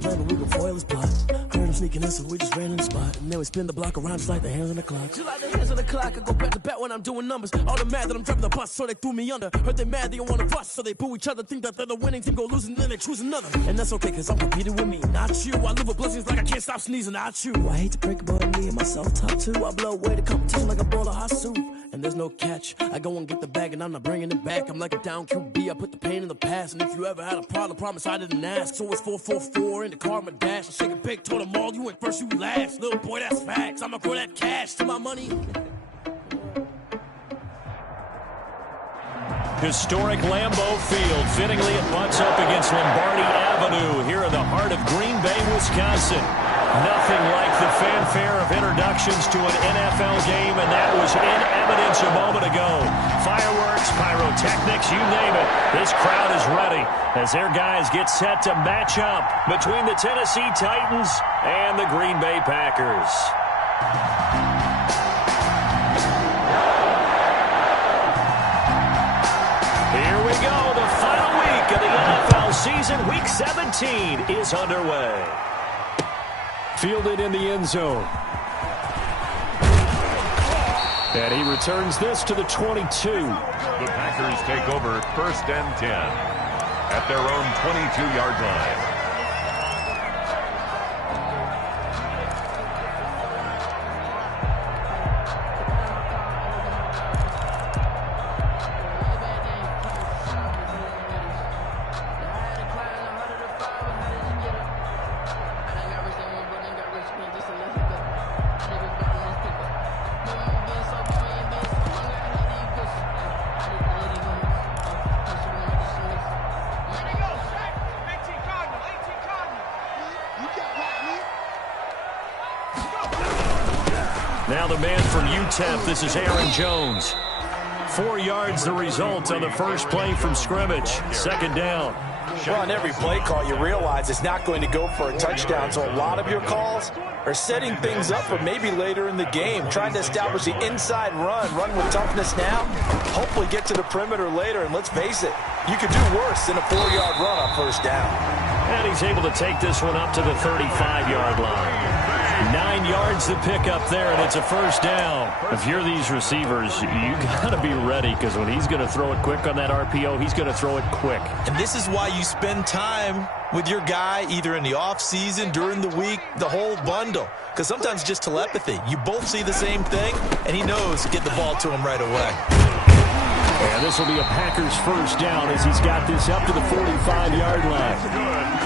Plan, we gon' foil his plot. Heard him sneaking in, so we just ran in the spot. And then we spin the block around just like the hands on the clock. Just like the hands on the clock, I go back to back when I'm doing numbers. All the mad that I'm driving the bus, so they threw me under. Heard they mad, they don't wanna bust, so they boo each other. Think that they're the winning team, go losing, then they choose another. And that's okay, cause I'm competing with me, not you. I live with blessings like I can't stop sneezing, not you. I hate to break it, but me and myself top two. I blow away the competition like a bowl of hot soup. And there's no catch. I go and get the bag, and I'm not bringing it back. I'm like a down QB, I put the pain in the past. And if you ever had a problem, promise I didn't ask. So it's 4-4-4 in the car, my dash. I shake a big, told them all, you went first, you last. Little boy, that's facts. I'ma grow that cash to my money. Historic Lambeau Field. Fittingly, it butts up against Lombardi Avenue here in the heart of Green Bay, Wisconsin. Nothing like the fanfare of introductions to an NFL game, and that was in evidence a moment ago. Fireworks, pyrotechnics, you name it. This crowd is ready as their guys get set to match up between the Tennessee Titans and the Green Bay Packers. Here we go. The final week of the NFL season. Week 17 is underway. Fielded in the end zone. And he returns this to the 22. The Packers take over 1st and 10 at their own 22-yard line. Now the man from UTEP, this is Aaron Jones. 4 yards the result on the first play from scrimmage. 2nd down. Well, on every play call, you realize it's not going to go for a touchdown. So a lot of your calls are setting things up for maybe later in the game, trying to establish the inside run with toughness now, hopefully get to the perimeter later. And let's face it, you could do worse than a 4-yard run on 1st down. And he's able to take this one up to the 35-yard line. 9 yards to pick up there, and it's a 1st down. If you're these receivers, you got to be ready, because when he's going to throw it quick on that RPO, he's going to throw it quick. And this is why you spend time with your guy, either in the offseason, during the week, the whole bundle. Because sometimes just telepathy. You both see the same thing, and he knows get the ball to him right away. And this will be a Packers 1st down as he's got this up to the 45-yard line.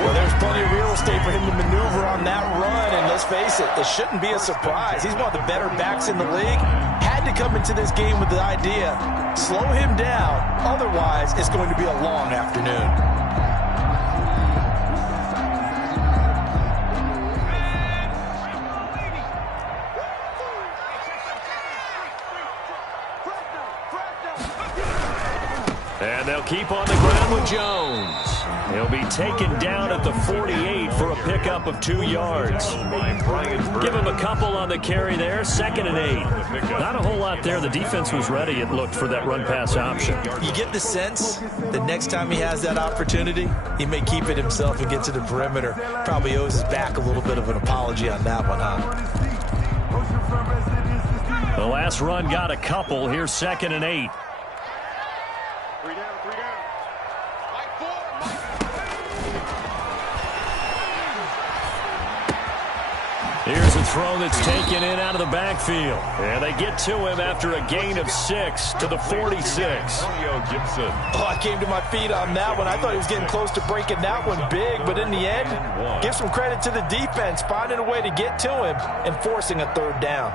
Well, there's plenty of real estate for him to maneuver on that run, and let's face it, it shouldn't be a surprise. He's one of the better backs in the league. Had to come into this game with the idea, slow him down, otherwise it's going to be a long afternoon. And they'll keep on the ground with Jones. He'll be taken down at the 48 for a pickup of 2 yards. Give him a couple on the carry there. 2nd and 8. Not a whole lot there. The defense was ready, it looked, for that run-pass option. You get the sense that next time he has that opportunity, he may keep it himself and get to the perimeter. Probably owes his back a little bit of an apology on that one, huh? The last run got a couple. Here's 2nd and 8. Here's a throw that's taken in out of the backfield. And they get to him after a gain of 6 to the 46. Oh, I came to my feet on that one. I thought he was getting close to breaking that one big, but in the end, give some credit to the defense, finding a way to get to him and forcing a 3rd down.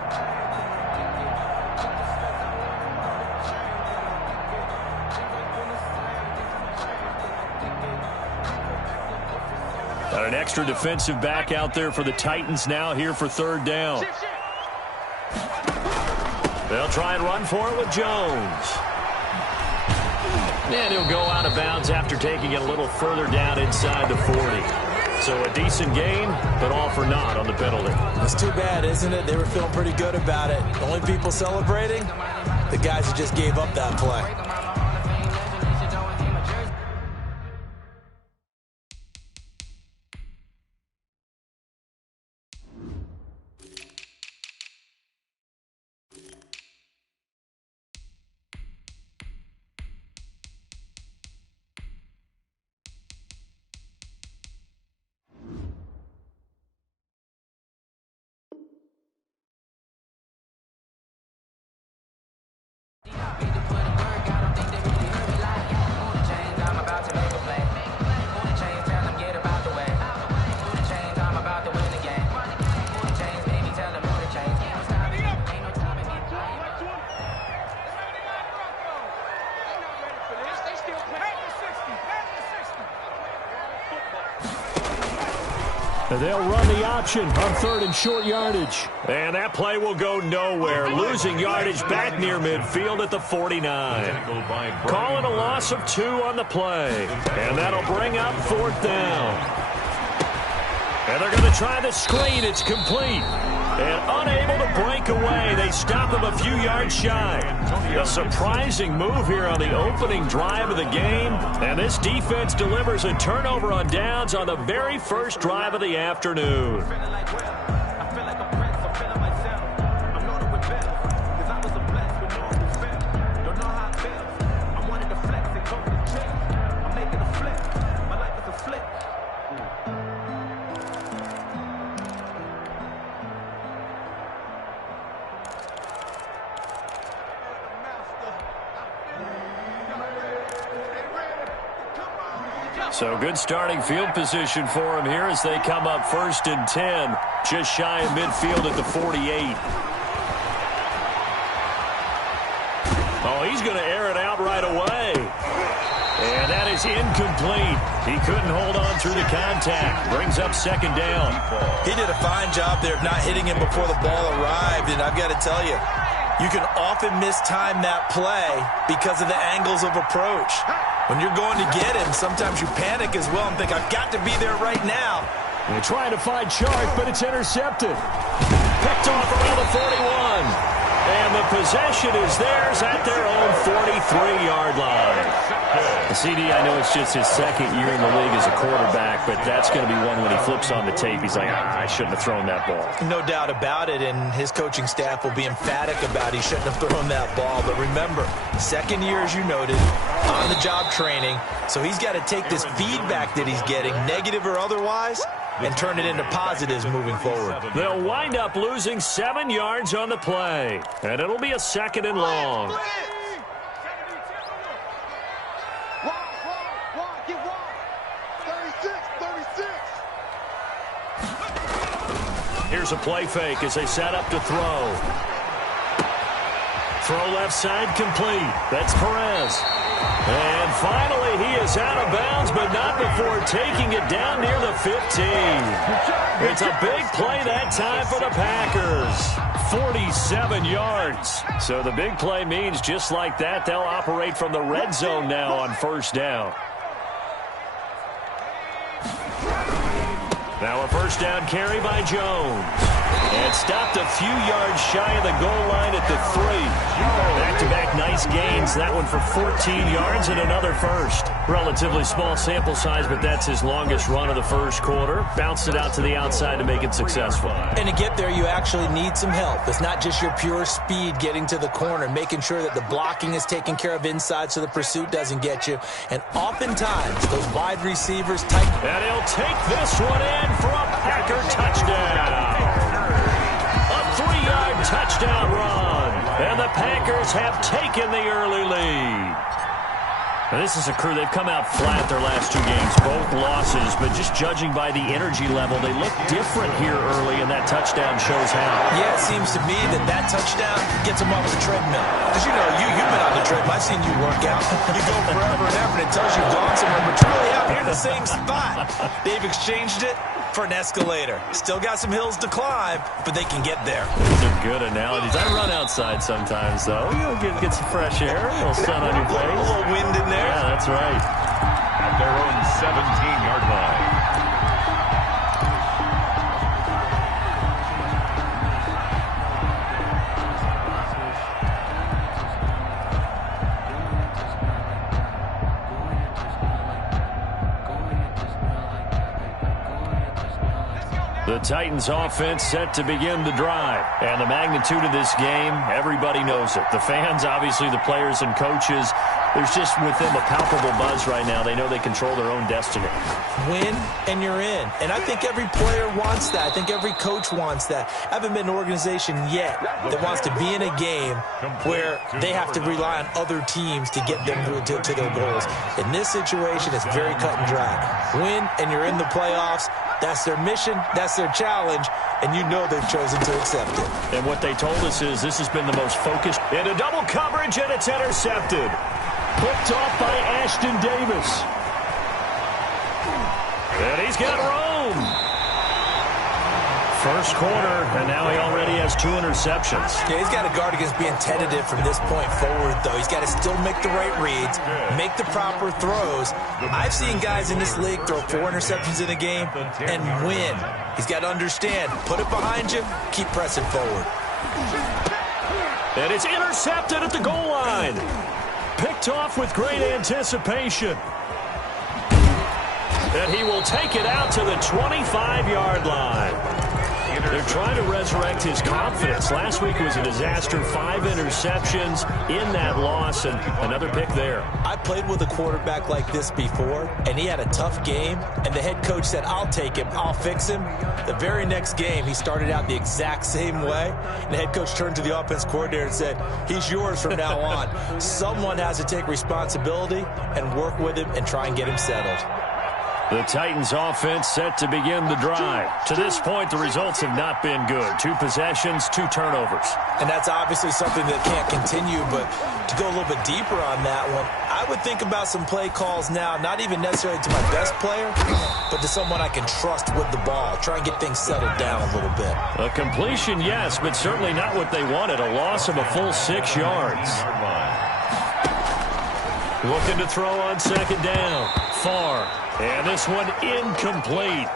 Got an extra defensive back out there for the Titans now here for 3rd down. They'll try and run for it with Jones. And he'll go out of bounds after taking it a little further down inside the 40. So a decent gain, but all for naught on the penalty. It's too bad, isn't it? They were feeling pretty good about it. The only people celebrating, the guys who just gave up that play. They'll run the option on 3rd and short yardage. And that play will go nowhere. Losing yardage back near midfield at the 49. Calling a loss of 2 on the play. And that'll bring up 4th down. And they're going to try the screen. It's complete. And unable to break away. They stop him a few yards shy. A surprising move here on the opening drive of the game. And this defense delivers a turnover on downs on the very first drive of the afternoon. So good starting field position for him here as they come up 1st and 10. Just shy of midfield at the 48. Oh, he's going to air it out right away. And that is incomplete. He couldn't hold on through the contact. Brings up 2nd down. He did a fine job there of not hitting him before the ball arrived. And I've got to tell you, you can often mistime that play because of the angles of approach. When you're going to get him, sometimes you panic as well and think, I've got to be there right now. They're trying to find Chark, but it's intercepted. Picked off around the 41. And the possession is theirs at their own 43-yard line. The CD, I know it's just his 2nd year in the league as a quarterback, but that's going to be one when he flips on the tape. He's like, I shouldn't have thrown that ball. No doubt about it, and his coaching staff will be emphatic about he shouldn't have thrown that ball. But remember, 2nd year, as you noted, on-the-job training, so he's got to take this feedback that he's getting, negative or otherwise, and turn it into positives moving forward. They'll wind up losing 7 yards on the play, and it'll be a 2nd and long. Here's a play fake as they set up to throw. Throw left side complete. That's Perez. And finally, he is out of bounds, but not before taking it down near the 15. It's a big play that time for the Packers. 47 yards. So the big play means just like that, they'll operate from the red zone now on 1st down. Now a 1st down carry by Jones. And stopped a few yards shy of the goal line at the 3. Back-to-back nice gains. That one for 14 yards and another first. Relatively small sample size, but that's his longest run of the first quarter. Bounced it out to the outside to make it successful. And to get there, you actually need some help. It's not just your pure speed getting to the corner, making sure that the blocking is taken care of inside so the pursuit doesn't get you. And oftentimes, those wide receivers tight. And he'll take this one in for a Packer touchdown. A 3-yard touchdown run. And the Packers have taken the early lead. Now, this is a crew, they've come out flat their last 2 games, both losses, but just judging by the energy level, they look different here early, and that touchdown shows how. Yeah, it seems to me that touchdown gets them off the treadmill. Because, you know, you've been on the treadmill. I've seen you work out. You go forever and ever, and it tells you you've gone somewhere, but you're really out here in the same spot. They've exchanged it for an escalator. Still got some hills to climb, but they can get there. Those are good analogies. I run outside sometimes, though. You'll get some fresh air, a little sun on your face. A little wind in there. Yeah, that's right. At their own 17-yard line. The Titans offense set to begin the drive. And the magnitude of this game, everybody knows it. The fans, obviously the players and coaches, there's just with them a palpable buzz right now. They know they control their own destiny. Win and you're in. And I think every player wants that. I think every coach wants that. I haven't been an organization yet that wants to be in a game where they have to rely on other teams to get them to their goals. In this situation, it's very cut and dry. Win and you're in the playoffs. That's their mission, that's their challenge, and you know they've chosen to accept it. And what they told us is this has been the most focused. Into double coverage, and it's intercepted. Picked off by Ashton Davis. And he's got room. First quarter, and now he already has 2 interceptions. Yeah, he's got to guard against being tentative from this point forward, though. He's got to still make the right reads, make the proper throws. I've seen guys in this league throw 4 interceptions in a game and win. He's got to understand, put it behind you, keep pressing forward. And it's intercepted at the goal line. Picked off with great anticipation. And he will take it out to the 25-yard line. They're trying to resurrect his confidence. Last week was a disaster. 5 interceptions in that loss, and another pick there. I played with a quarterback like this before, and he had a tough game, and the head coach said, I'll take him, I'll fix him. The very next game, he started out the exact same way, and the head coach turned to the offense coordinator and said, he's yours from now on. Someone has to take responsibility and work with him and try and get him settled. The Titans offense set to begin the drive. To this point, the results have not been good. 2 possessions, 2 turnovers. And that's obviously something that can't continue, but to go a little bit deeper on that one, I would think about some play calls now, not even necessarily to my best player, but to someone I can trust with the ball. Try and get things settled down a little bit. A completion, yes, but certainly not what they wanted. A loss of a full 6 yards. Looking to throw on second down. Far. And this one incomplete.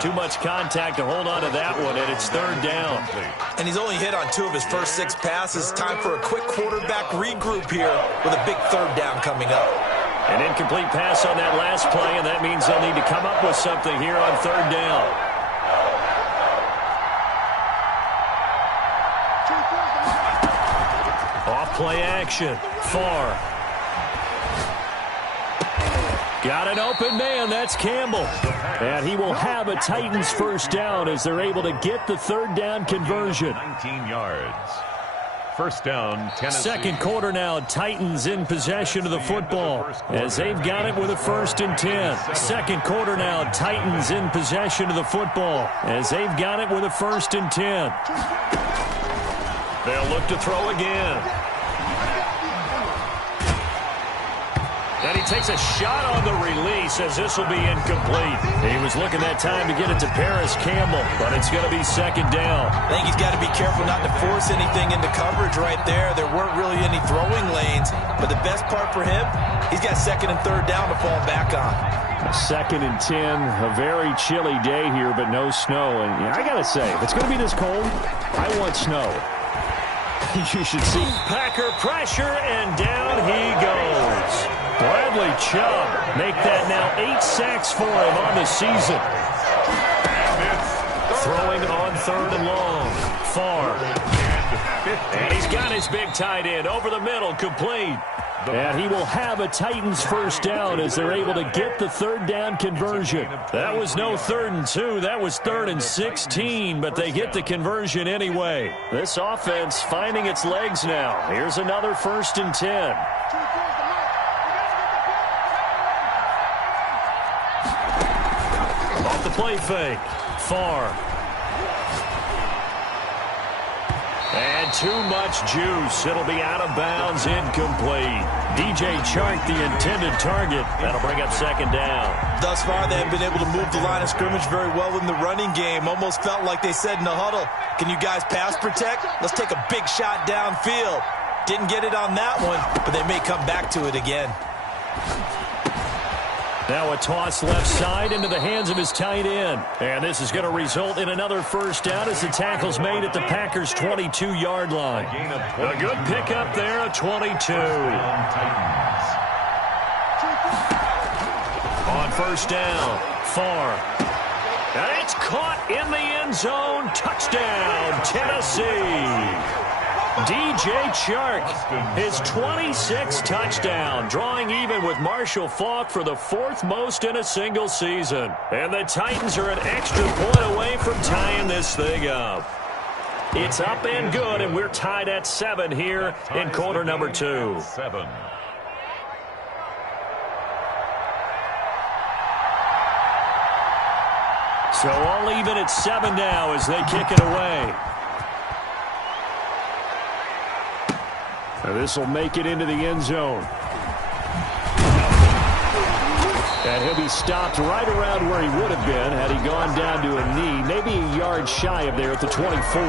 Too much contact to hold on to that one, and it's 3rd down. And he's only hit on 2 of his first 6 passes. Time for a quick quarterback regroup here with a big 3rd down coming up. An incomplete pass on that last play, and that means they'll need to come up with something here on 3rd down. Off play action. Far. Got an open man. That's Campbell. And he will have a Titans first down as they're able to get the 3rd down conversion. 19 yards. First down, Tennessee. Second quarter now. Titans in possession of the football as they've got it with a 1st and 10. Second quarter now. Titans in possession of the football as they've got it with a 1st and 10. They'll look to throw again. And he takes a shot on the release as this will be incomplete. He was looking that time to get it to Paris Campbell, but it's going to be 2nd down. I think he's got to be careful not to force anything into coverage right there. There weren't really any throwing lanes, but the best part for him, he's got 2nd and 3rd down to fall back on. 2nd and 10, a very chilly day here, but no snow. And I got to say, if it's going to be this cold, I want snow. You should see Packer pressure, and down he goes. Bradley Chubb make that now 8 sacks for him on the season. Throwing on 3rd and long. Far. And he's got his big tight end over the middle, complete. And he will have a Titans first down as they're able to get the 3rd down conversion. That was no 3rd and 2. That was 3rd and 16, but they get the conversion anyway. This offense finding its legs now. Here's another 1st and 10. Off the play fake. Far. And too much juice. It'll be out of bounds, incomplete. DJ Chark, the intended target. That'll bring up 2nd down. Thus far, they have been able to move the line of scrimmage very well in the running game. Almost felt like they said in the huddle, can you guys pass protect? Let's take a big shot downfield. Didn't get it on that one, but they may come back to it again. Now a toss left side into the hands of his tight end. And this is going to result in another first down as the tackle's made at the Packers' 22-yard line. A good pickup there at 22. On first down, Far. And it's caught in the end zone. Touchdown, Tennessee. DJ Chark, his 26th touchdown, drawing even with Marshall Faulk for the 4th most in a single season. And the Titans are an extra point away from tying this thing up. It's up and good, and we're tied at 7 here in quarter number 2. 7. So all even at 7 now as they kick it away. This will make it into the end zone. And he'll be stopped right around where he would have been had he gone down to a knee, maybe a yard yards shy of there at the 24.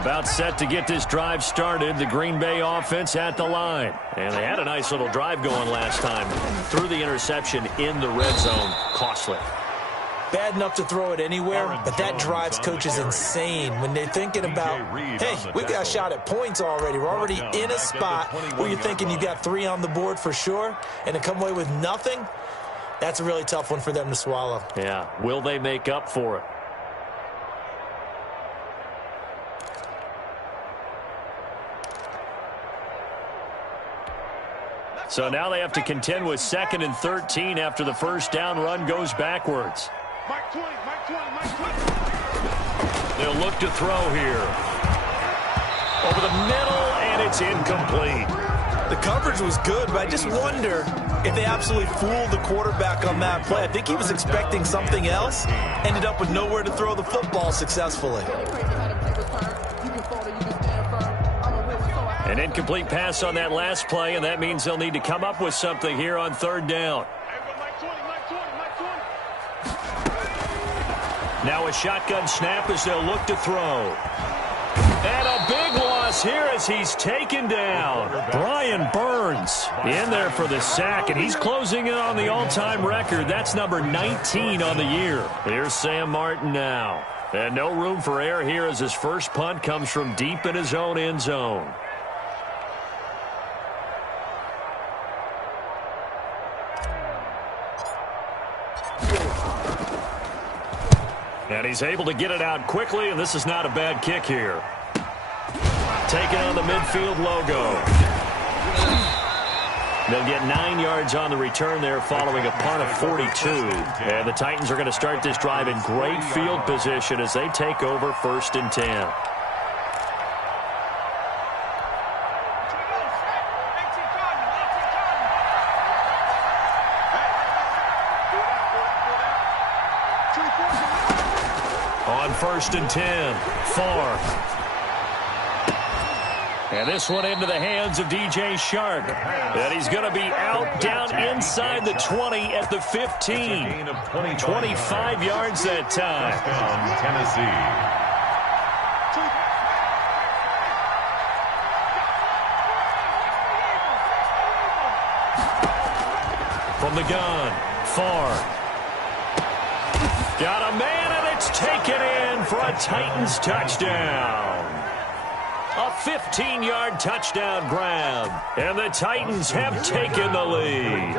About set to get this drive started. The Green Bay offense at the line. And they had a nice little drive going last time. Threw the interception in the red zone. Costly. Bad enough to throw it anywhere, but that drives coaches insane when they're thinking about, hey, we got a shot at points already. We're already in a spot where you're thinking you got 3 on the board for sure, and to come away with nothing, that's a really tough one for them to swallow. Yeah. Will they make up for it? So now they have to contend with 2nd and 13 after the first down run goes backwards. They'll look to throw here. Over the middle, and it's incomplete. The coverage was good, but I just wonder if they absolutely fooled the quarterback on that play. I think he was expecting something else, ended up with nowhere to throw the football successfully. An incomplete pass on that last play, and that means they'll need to come up with something here on 3rd down. Now a shotgun snap as they'll look to throw. And a big loss here as he's taken down. Brian Burns in there for the sack, and he's closing in on the all-time record. That's number 19 on the year. Here's Sam Martin now. And no room for error here as his first punt comes from deep in his own end zone. And he's able to get it out quickly, and this is not a bad kick here. Taking on the midfield logo. They'll get 9 yards on the return there following a punt of 42. And the Titans are going to start this drive in great field position as they take over 1st and 10. On 1st and 10, far. And this one into the hands of DJ Shark. And he's going to be out down inside the 20 at the 15. 25 yards that time. Tennessee. From the gun, far. Got a man, and it's taken in for a Titans touchdown. A 15-yard touchdown grab. And the Titans have taken the lead.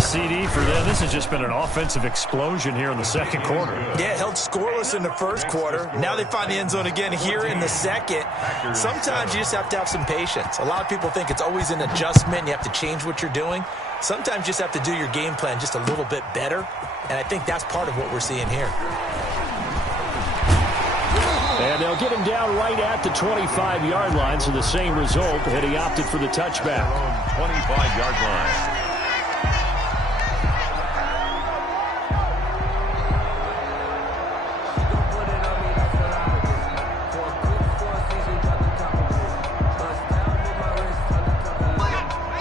CD for them. This has just been an offensive explosion here in the 2nd quarter. Yeah, held scoreless in the 1st quarter. Now they find the end zone again here in the 2nd. Sometimes you just have to have some patience. A lot of people think it's always an adjustment. You have to change what you're doing. Sometimes you just have to do your game plan just a little bit better, and I think that's part of what we're seeing here. And they'll get him down right at the 25-yard line, so the same result, and he opted for the touchback. 25-yard line.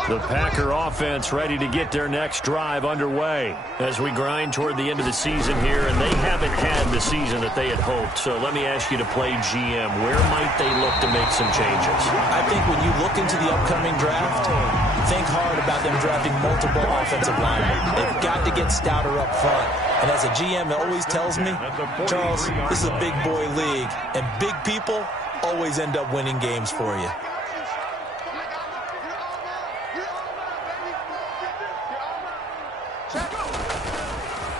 The Packer offense ready to get their next drive underway as we grind toward the end of the season here, and they haven't had the season that they had hoped. So let me ask you to play GM. Where might they look to make some changes? I think when you look into the upcoming draft, think hard about them drafting multiple offensive linemen. They've got to get stouter up front. And as a GM, it always tells me, Charles, this is a big boy league, and big people always end up winning games for you.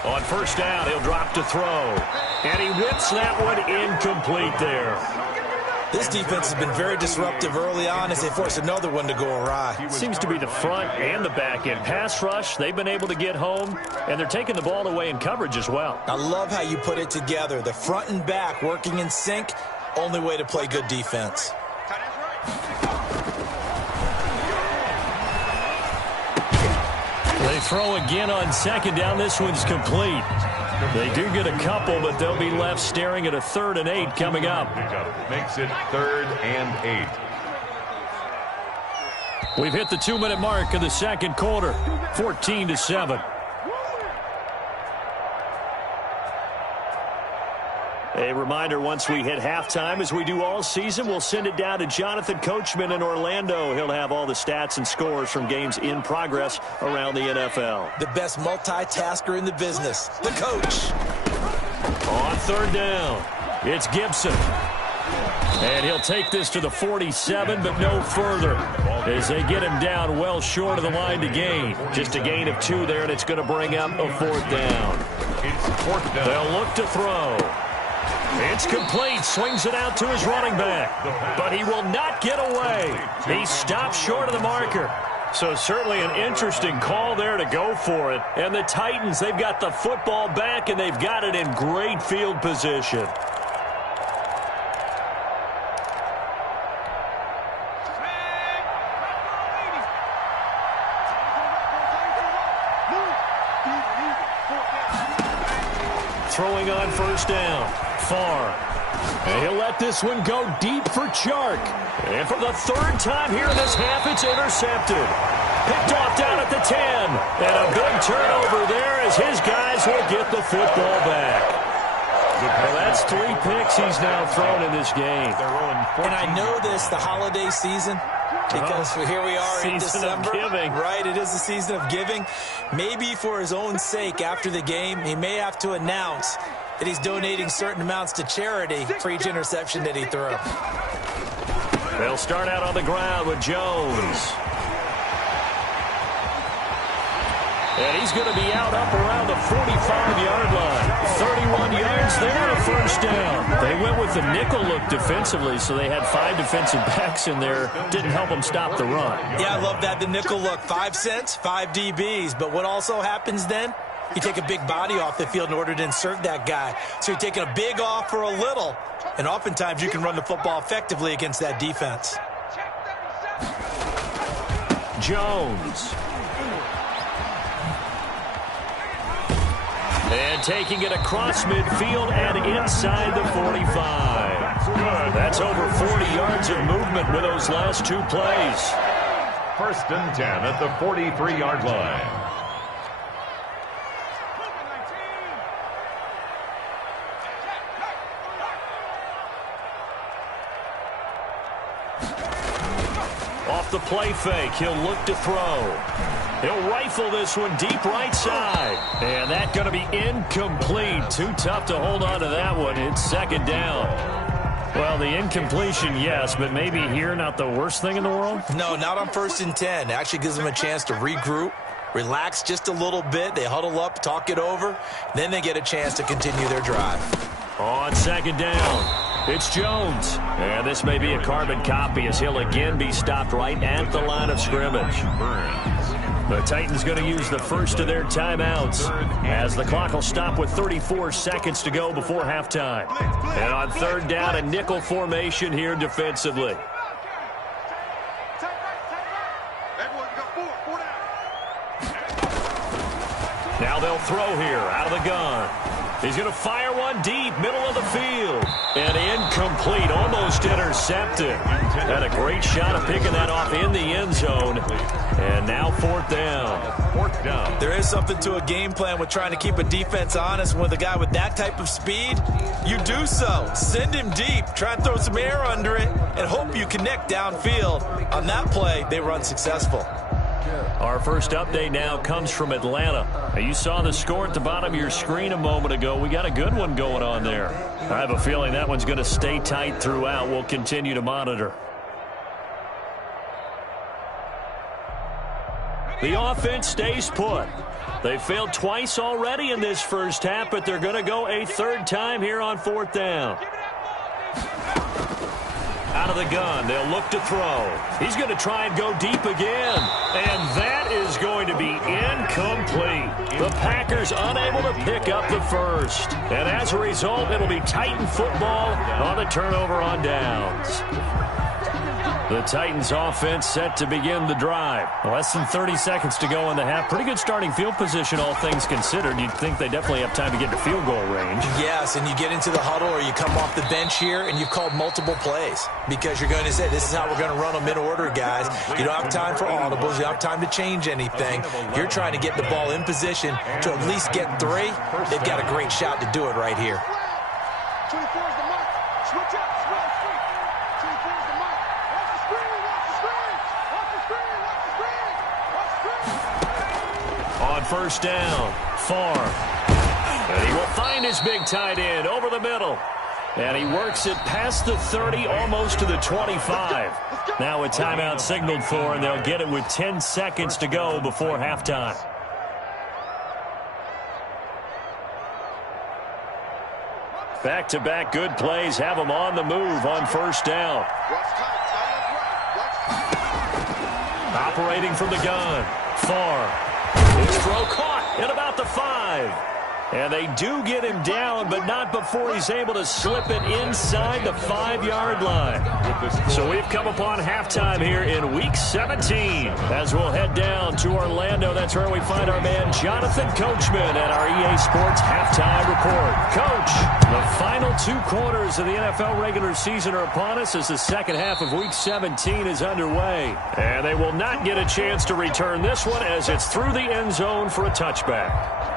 On 1st down, he'll drop to throw. And he whips that one incomplete there. This defense has been very disruptive early on as they force another one to go awry. Seems to be the front and the back end. Pass rush, they've been able to get home, and they're taking the ball away in coverage as well. I love how you put it together. The front and back working in sync, only way to play good defense. They throw again on 2nd down. This one's complete. They do get a couple, but they'll be left staring at a 3rd and 8 coming up. Makes it 3rd and 8. We've hit the 2-minute mark of the second quarter, 14-7. A reminder, once we hit halftime, as we do all season, we'll send it down to Jonathan Coachman in Orlando. He'll have all the stats and scores from games in progress around the NFL. The best multitasker in the business, the coach. On third down, it's Gibson. And he'll take this to the 47, but no further, as they get him down well short of the line to gain. Just a gain of 2 there, and it's going to bring up a fourth down. It's fourth down. They'll look to throw. It's complete. Swings it out to his running back. But he will not get away. He stops short of the marker. So certainly an interesting call there to go for it. And the Titans, they've got the football back, and they've got it in great field position. Throwing on first down. Far. And he'll let this one go deep for Chark. And for the third time here in this half, it's intercepted. Picked off down at the 10. And a big turnover there as his guys will get the football back. Well, that's 3 picks he's now thrown in this game. And I know this, the holiday season, because here we are in December. Right, it is the season of giving. Maybe for his own sake after the game, he may have to announce that he's donating certain amounts to charity for each interception that he threw. They'll start out on the ground with Jones. And he's going to be out up around the 45-yard line. 31 yards there, a first down. They went with the nickel look defensively, so they had 5 defensive backs in there. Didn't help them stop the run. Yeah, I love that, the nickel look. 5 cents, 5 DBs. But what also happens then? You take a big body off the field in order to insert that guy. So you're taking a big off for a little. And oftentimes you can run the football effectively against that defense. Jones. And taking it across midfield and inside the 45. That's over 40 yards of movement with those last 2 plays. First and 10 at the 43-yard line. Off the play fake, he'll look to throw. He'll rifle this one deep right side. And that's going to be incomplete. Too tough to hold on to that one. It's second down. Well, the incompletion, yes, but maybe here not the worst thing in the world? No, not on first and 10. It actually gives them a chance to regroup, relax just a little bit. They huddle up, talk it over. Then they get a chance to continue their drive. On second down, it's Jones. And this may be a carbon copy as he'll again be stopped right at the line of scrimmage. The Titans going to use the first of their timeouts as the clock will stop with 34 seconds to go before halftime. And on third down, a nickel formation here defensively. Now they'll throw here out of the gun. He's going to fire one deep, middle of the field. And incomplete, almost intercepted. Had a great shot of picking that off in the end zone. And now fourth down. Fourth down. There is something to a game plan with trying to keep a defense honest. With a guy with that type of speed, you do so. Send him deep. Try and throw some air under it and hope you connect downfield. On that play, they run successful. Our first update now comes from Atlanta. Now, you saw the score at the bottom of your screen a moment ago. We got a good one going on there. I have a feeling that one's going to stay tight throughout. We'll continue to monitor. The offense stays put. They failed twice already in this first half, but they're going to go a third time here on fourth down. Out of the gun, they'll look to throw. He's going to try and go deep again. And that is going to be incomplete. The Packers unable to pick up the first. And as a result, it'll be Titan football on the turnover on downs. The Titans offense set to begin the drive. Less than 30 seconds to go in the half. Pretty good starting field position, all things considered. You'd think they definitely have time to get to field goal range. Yes, and you get into the huddle or you come off the bench here and you've called multiple plays because you're going to say, this is how we're going to run them in order, guys. You don't have time for audibles. You don't have time to change anything. You're trying to get the ball in position to at least get 3. They've got a great shot to do it right here. 24 is the mark. Switch up. Switch. 24 is the mark. Watch the screen. Watch the screen. Watch the screen. Watch the screen. Watch the screen. On first down, Farr. And he will find his big tight end over the middle. And he works it past the 30, almost to the 25. Now a timeout signaled for, and they'll get it with 10 seconds to go before halftime. Back-to-back good plays have them on the move on first down. Operating from the gun. Farr. His throw caught at about the 5. And they do get him down, but not before he's able to slip it inside the 5-yard line. So we've come upon halftime here in Week 17. As we'll head down to Orlando, that's where we find our man Jonathan Coachman at our EA Sports Halftime Report. Coach, the final 2 quarters of the NFL regular season are upon us as the second half of Week 17 is underway. And they will not get a chance to return this one as it's through the end zone for a touchback.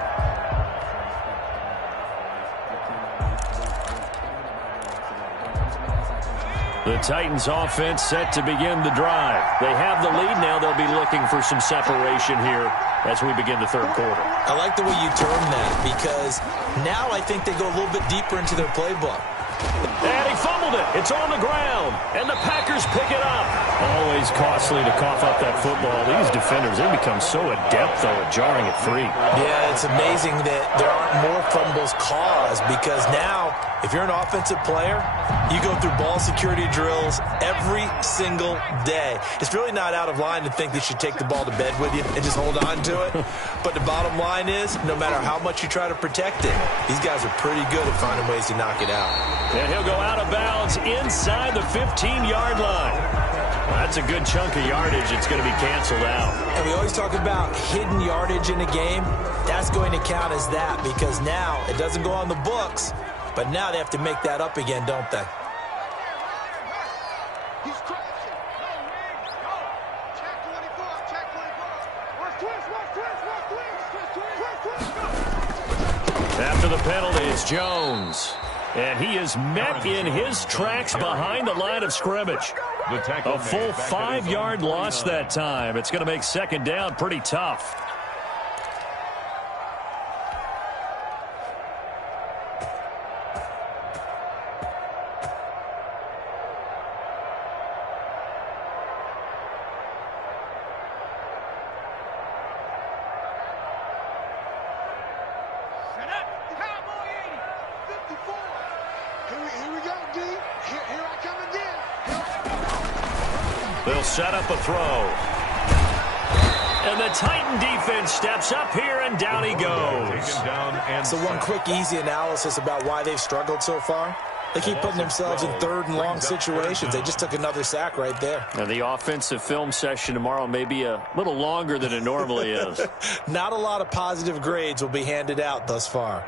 The Titans offense set to begin the drive. They have the lead now. They'll be looking for some separation here as we begin the third quarter. I like the way you term that because now I think they go a little bit deeper into their playbook. And he fumbled it. It's on the ground. And the Packers pick it up. Always costly to cough up that football. These defenders, they become so adept, though, at jarring it free. Yeah, it's amazing that there aren't more fumbles caused because now, if you're an offensive player, you go through ball security drills every single day. It's really not out of line to think that you should take the ball to bed with you and just hold on to it. But the bottom line is, no matter how much you try to protect it, these guys are pretty good at finding ways to knock it out. And he'll go out of bounds inside the 15-yard line. Well, that's a good chunk of yardage. It's going to be canceled out. And we always talk about hidden yardage in a game. That's going to count as that because now it doesn't go on the books, but now they have to make that up again, don't they? He's crashing. Check 24. Check 24. Watch twist. Watch twist. Watch twist. Twist. Twist. After the penalty, it's Jones. And he is met in his tracks behind the line of scrimmage. A full 5-yard loss that time. It's going to make second down pretty tough. They'll set up a throw. And the Titan defense steps up here, and down he goes. So one quick, easy analysis about why they've struggled so far. They keep putting themselves in third and long situations. They just took another sack right there. Now, the offensive film session tomorrow may be a little longer than it normally is. Not a lot of positive grades will be handed out thus far.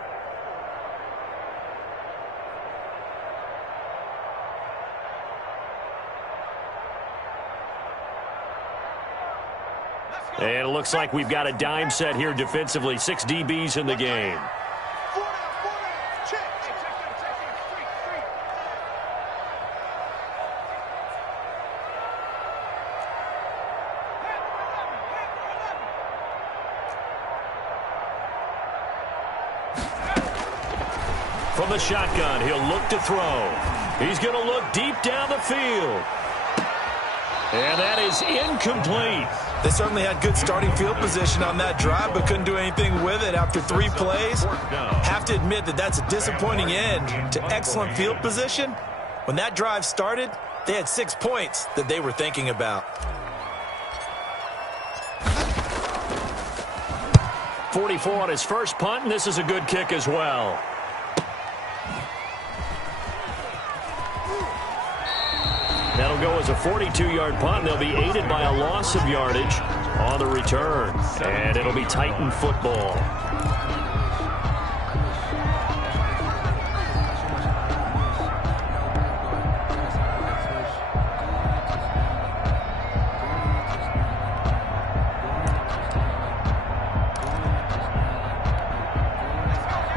And it looks like we've got a dime set here defensively. 6 DBs in the game. From the shotgun, he'll look to throw. He's going to look deep down the field. And that is incomplete. They certainly had good starting field position on that drive, but couldn't do anything with it after 3 plays. Have to admit that that's a disappointing end to excellent field position. When that drive started, they had 6 points that they were thinking about. 44 on his first punt, and this is a good kick as well. That'll go as a 42-yard punt. They'll be aided by a loss of yardage on the return. And it'll be Titan football.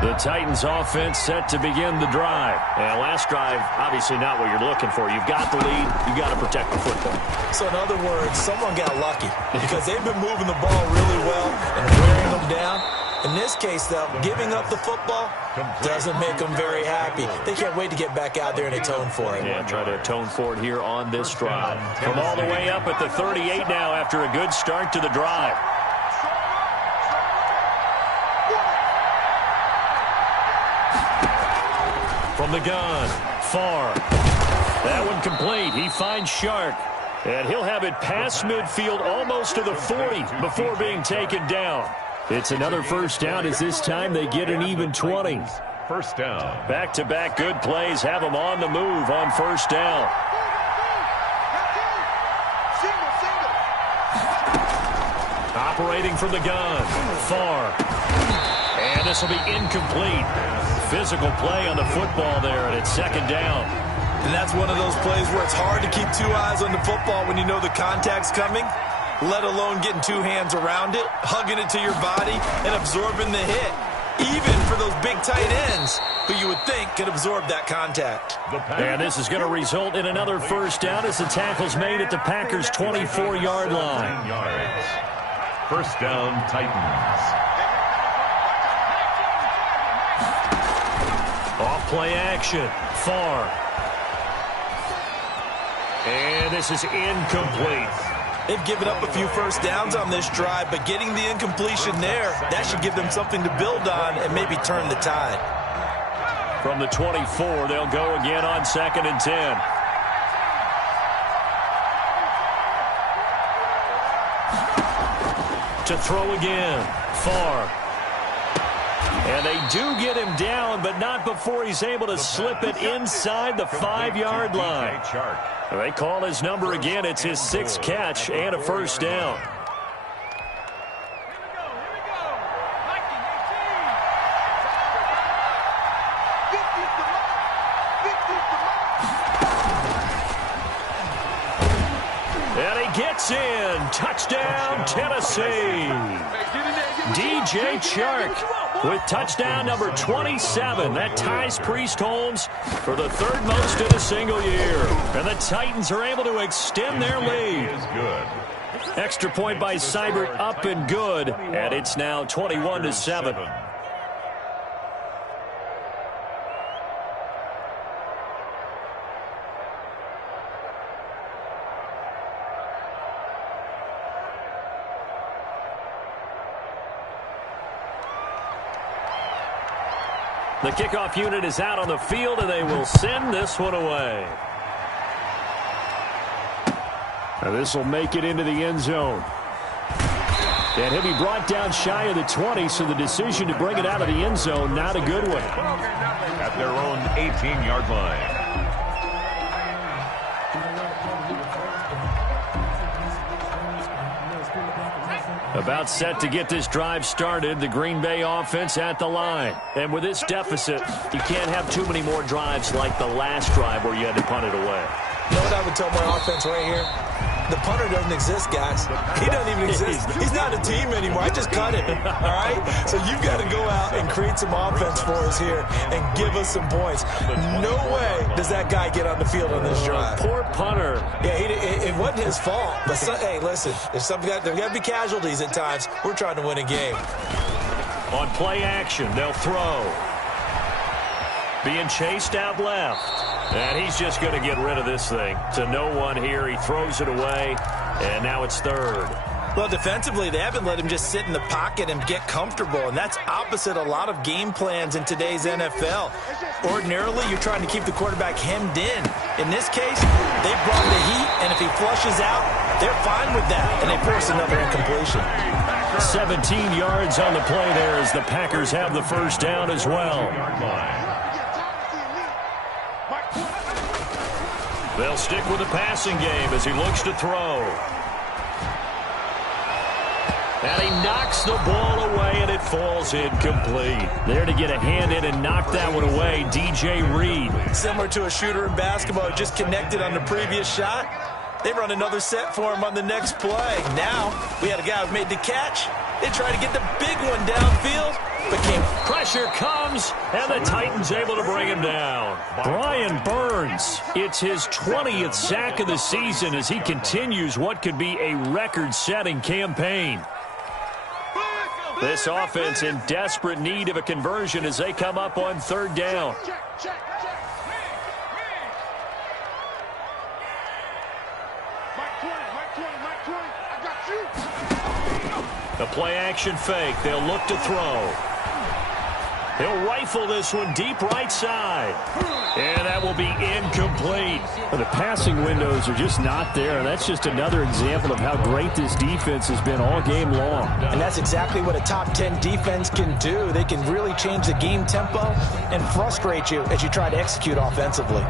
The Titans offense set to begin the drive. And last drive, obviously not what you're looking for. You've got the lead. You've got to protect the football. So in other words, someone got lucky because they've been moving the ball really well and wearing them down. In this case, though, giving up the football doesn't make them very happy. They can't wait to get back out there and atone for it. Yeah, try to atone for it here on this drive. From all the way up at the 38 now after a good start to the drive. From the gun, far. That one complete. He finds Shark. And he'll have it past midfield almost to the 40 before being taken down. It's another first down as this time they get an even 20. First down. Back-to-back good plays have them on the move on first down. Operating from the gun, far. And this will be incomplete. Physical play on the football there, and it's second down. And that's one of those plays where it's hard to keep two eyes on the football when you know the contact's coming, let alone getting two hands around it, hugging it to your body, and absorbing the hit, even for those big tight ends who you would think could absorb that contact. And this is going to result in another first down as the tackle's made at the Packers' 24-yard line. First down, Titans. Off-play action, far. And this is incomplete. They've given up a few first downs on this drive, but getting the incompletion there, that should give them something to build on and maybe turn the tide. From the 24, they'll go again on 2nd and 10. To throw again, far. And they do get him down, but not before he's able to slip it inside the 5-yard line. They call his number again. It's his 6th catch and a first down. And he gets in. Touchdown, Tennessee. DJ Chark with touchdown number 27. That ties Priest Holmes for the 3rd most in a single year. And the Titans are able to extend their lead. Extra point by Seibert, up and good. And it's now 21-7. The kickoff unit is out on the field, and they will send this one away. Now this will make it into the end zone. And he'll be brought down shy of the 20, so the decision to bring it out of the end zone, not a good one. At their own 18-yard line. About set to get this drive started, the Green Bay offense at the line. And with this deficit, you can't have too many more drives like the last drive where you had to punt it away. You know what I would tell my offense right here? The punter doesn't exist, guys. He doesn't even exist. He's not a team anymore. I just cut him, all right? So you've got to go out and create some offense for us here and give us some points. No way does that guy get on the field on this drive. Poor punter. Yeah, it wasn't his fault. But, hey, listen, there's got to be casualties at times. We're trying to win a game. On play action, they'll throw. Being chased out left. And he's just going to get rid of this thing. To no one here. He throws it away, and now it's 3rd. Well, defensively, they haven't let him just sit in the pocket and get comfortable, and that's opposite a lot of game plans in today's NFL. Ordinarily, you're trying to keep the quarterback hemmed in. In this case, they brought the heat, and if he flushes out, they're fine with that, and they force another incompletion. 17 yards on the play there as the Packers have the first down as well. They'll stick with the passing game as he looks to throw. And he knocks the ball away, and it falls incomplete. There to get a hand in and knock that one away, DJ Reed. Similar to a shooter in basketball, just connected on the previous shot. They run another set for him on the next play. Now, we had a guy who made the catch. They try to get the big one downfield. Pressure comes, and the Titans able to bring him down. Brian Burns, it's his 20th sack of the season as he continues what could be a record-setting campaign. This offense in desperate need of a conversion as they come up on third down. The play-action fake. They'll look to throw. He'll rifle this one deep right side. And that will be incomplete. The passing windows are just not there. That's just another example of how great this defense has been all game long. And that's exactly what a top 10 defense can do. They can really change the game tempo and frustrate you as you try to execute offensively.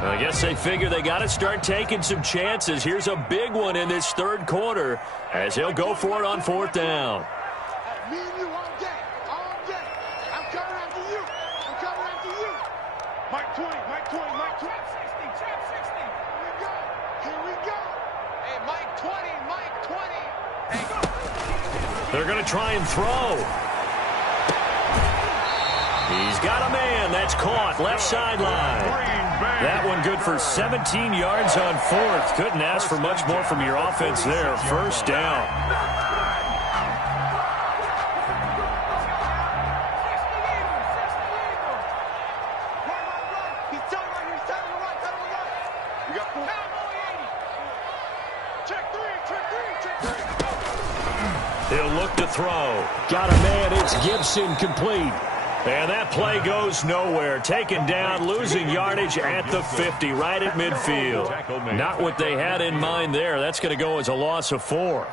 I guess they figure they got to start taking some chances. Here's a big one in this third quarter as he'll go for it on fourth down. Me and you all day, all day. I'm coming after you. I'm coming after you. Mike 20, Mike 20, Mike 20. Trap 60, trap 60. Here we go. Here we go. Hey, Mike 20, Mike 20. Hey, go. They're going to try and throw. He's got a man. That's caught. Left sideline. That one good for 17 yards on fourth. Couldn't ask for much more from your offense there. First down. He'll look to throw. Got a man. It's Gibson, complete. And that play goes nowhere. Taken down, losing yardage at the 50, right at midfield. Not what they had in mind there. That's going to go as a loss of 4.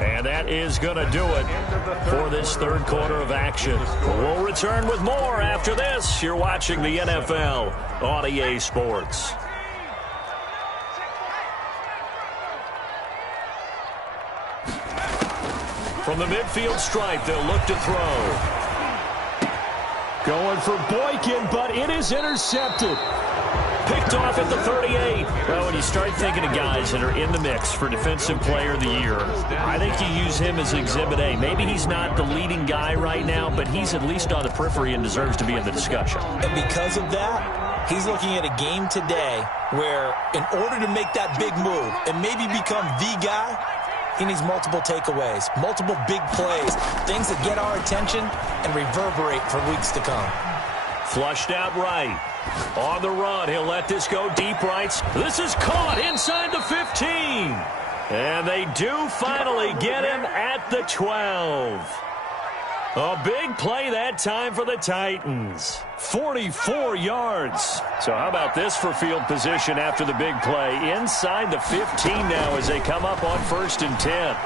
And that is going to do it for this third quarter of action. We'll return with more after this. You're watching the NFL on EA Sports. From the midfield stripe, they'll look to throw. Going for Boykin, but it is intercepted. Picked off at the 38. Well, when you start thinking of guys that are in the mix for Defensive Player of the Year, I think you use him as Exhibit A. Maybe he's not the leading guy right now, but he's at least on the periphery and deserves to be in the discussion. And because of that, he's looking at a game today where in order to make that big move and maybe become the guy, he needs multiple takeaways, multiple big plays, things that get our attention and reverberate for weeks to come. Flushed out right. On the run, he'll let this go deep right. This is caught inside the 15. And they do finally get him at the 12. A big play that time for the Titans. 44 yards. So how about this for field position after the big play? Inside the 15 now as they come up on 1st and 10.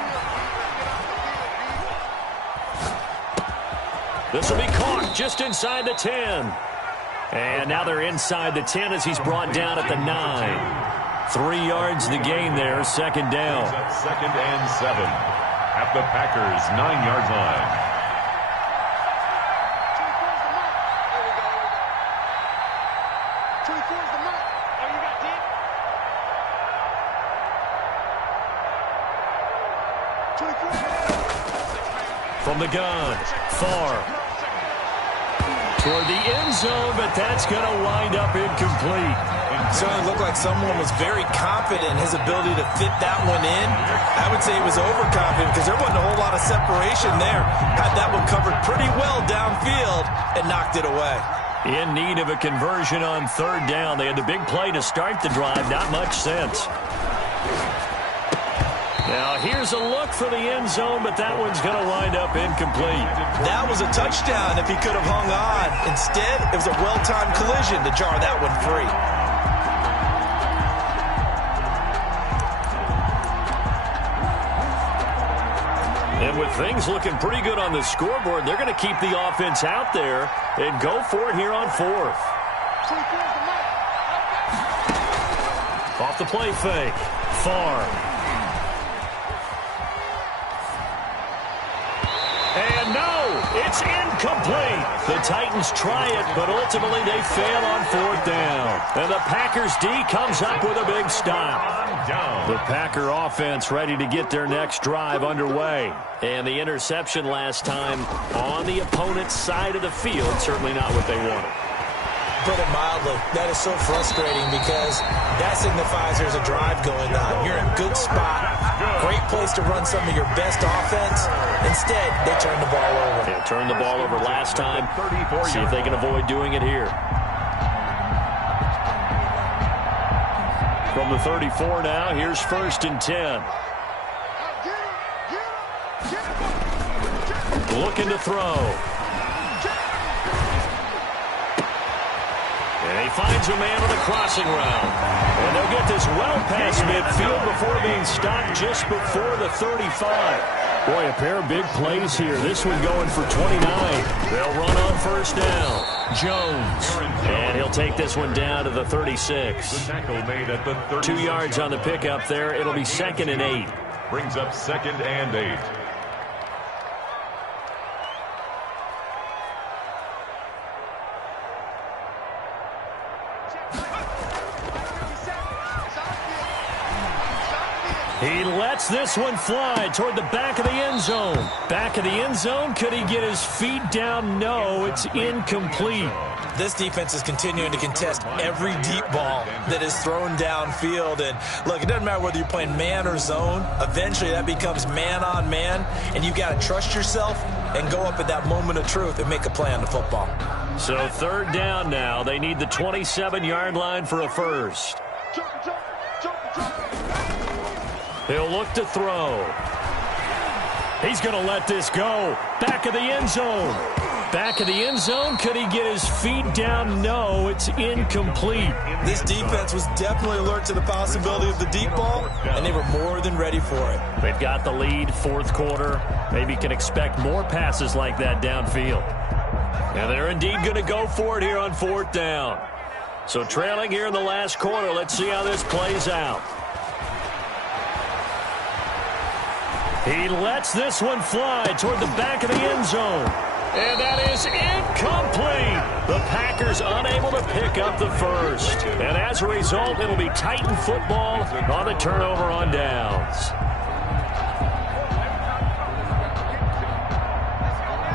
This will be caught just inside the 10. And now they're inside the 10 as he's brought down at the 9. 3 yards the gain there, second down. 2nd and 7 at the Packers' 9-yard line. From the gun, far toward the end zone, but that's going to wind up incomplete. Certainly looked like someone was very confident in his ability to fit that one in. I would say he was overconfident because there wasn't a whole lot of separation there. Had that one covered pretty well downfield and knocked it away. In need of a conversion on third down. They had the big play to start the drive. Not much sense. Now here's a look for the end zone, but that one's going to wind up incomplete. That was a touchdown if he could have hung on. Instead, it was a well-timed collision to jar that one free. And with things looking pretty good on the scoreboard, they're going to keep the offense out there and go for it here on fourth. Off the play fake. Far. And no, it's incomplete. The Titans try it, but ultimately they fail on fourth down. And the Packers D comes up with a big stop. The Packer offense ready to get their next drive underway. And the interception last time on the opponent's side of the field, certainly not what they wanted. Put it mildly, that is so frustrating because that signifies there's a drive going on. You're in a good spot. Great place to run some of your best offense. Instead, they turn the ball over. Yeah, turned the ball over last time. See if they can avoid doing it here. From the 34 now, here's 1st and 10. Looking to throw. And he finds a man on the crossing route. And they'll get this well past midfield before being stopped just before the 35. Boy, a pair of big plays here. This one going for 29. They'll run on 1st down. Jones. And he'll take this one down to the 36. 2 yards on the pickup there. It'll be 2nd and 8. Brings up 2nd and 8. He lets this one fly toward the back of the end zone. Back of the end zone. Could he get his feet down? No, it's incomplete. This defense is continuing to contest every deep ball that is thrown downfield. And look, it doesn't matter whether you're playing man or zone. Eventually that becomes man on man. And you got to trust yourself and go up at that moment of truth and make a play on the football. So 3rd down now. They need the 27-yard line for a first. He'll look to throw. He's going to let this go. Back of the end zone. Back of the end zone. Could he get his feet down? No, it's incomplete. This defense was definitely alert to the possibility of the deep ball, and they were more than ready for it. They've got the lead, 4th quarter. Maybe can expect more passes like that downfield. And they're indeed going to go for it here on 4th down. So trailing here in the last quarter. Let's see how this plays out. He lets this one fly toward the back of the end zone. And that is incomplete. The Packers unable to pick up the first. And as a result, it'll be Titan football on the turnover on downs.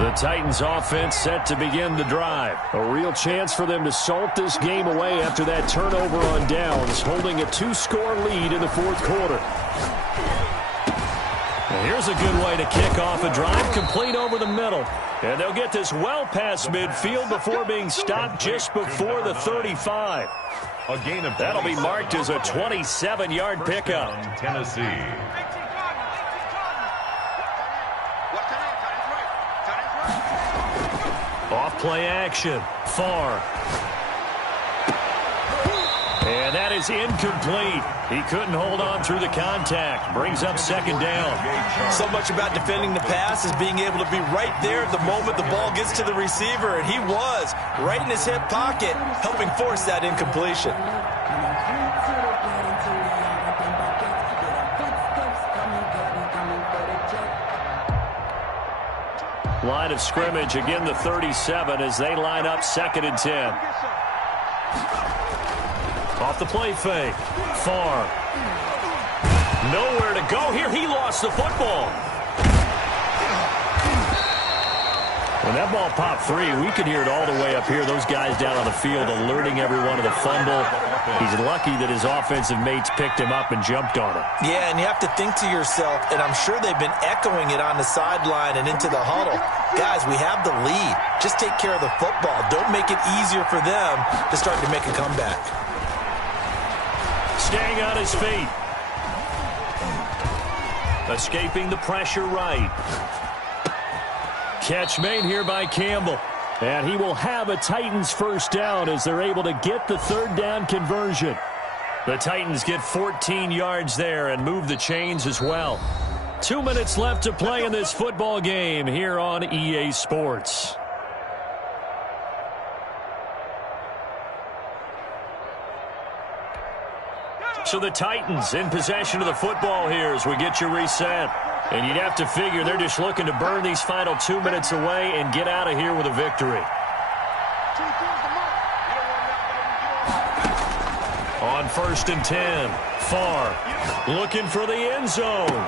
The Titans offense set to begin the drive. A real chance for them to salt this game away after that turnover on downs, holding a 2-score lead in the 4th quarter. Here's a good way to kick off a drive, complete over the middle. And they'll get this well past midfield before being stopped just before the 35. That'll be marked as a 27-yard pickup. Tennessee. Off play action. Far. And that is incomplete. He couldn't hold on through the contact. Brings up 2nd down. So much about defending the pass is being able to be right there at the moment the ball gets to the receiver. And he was right in his hip pocket, helping force that incompletion. Line of scrimmage, again the 37 as they line up 2nd and 10. Off the play fake. Far. Nowhere to go here. He lost the football. When that ball popped free, we could hear it all the way up here. Those guys down on the field alerting everyone of the fumble. He's lucky that his offensive mates picked him up and jumped on him. Yeah, and you have to think to yourself, and I'm sure they've been echoing it on the sideline and into the huddle. Guys, we have the lead. Just take care of the football. Don't make it easier for them to start to make a comeback. Staying on his feet. Escaping the pressure right. Catch made here by Campbell. And he will have a Titans first down as they're able to get the 3rd down conversion. The Titans get 14 yards there and move the chains as well. 2 minutes left to play in this football game here on EA Sports. So the Titans in possession of the football here as we get you reset. And you'd have to figure they're just looking to burn these final 2 minutes away and get out of here with a victory. On 1st and 10, Farr looking for the end zone.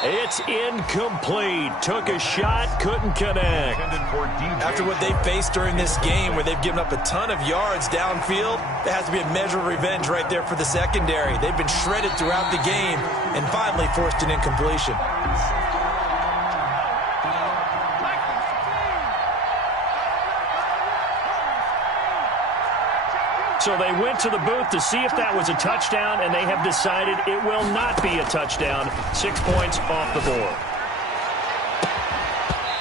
It's incomplete. Took a shot, couldn't connect. After what they faced during this game where they've given up a ton of yards downfield, there has to be a measure of revenge right there for the secondary. They've been shredded throughout the game and finally forced an incompletion. So they went to the booth to see if that was a touchdown, and they have decided it will not be a touchdown. 6 points off the board.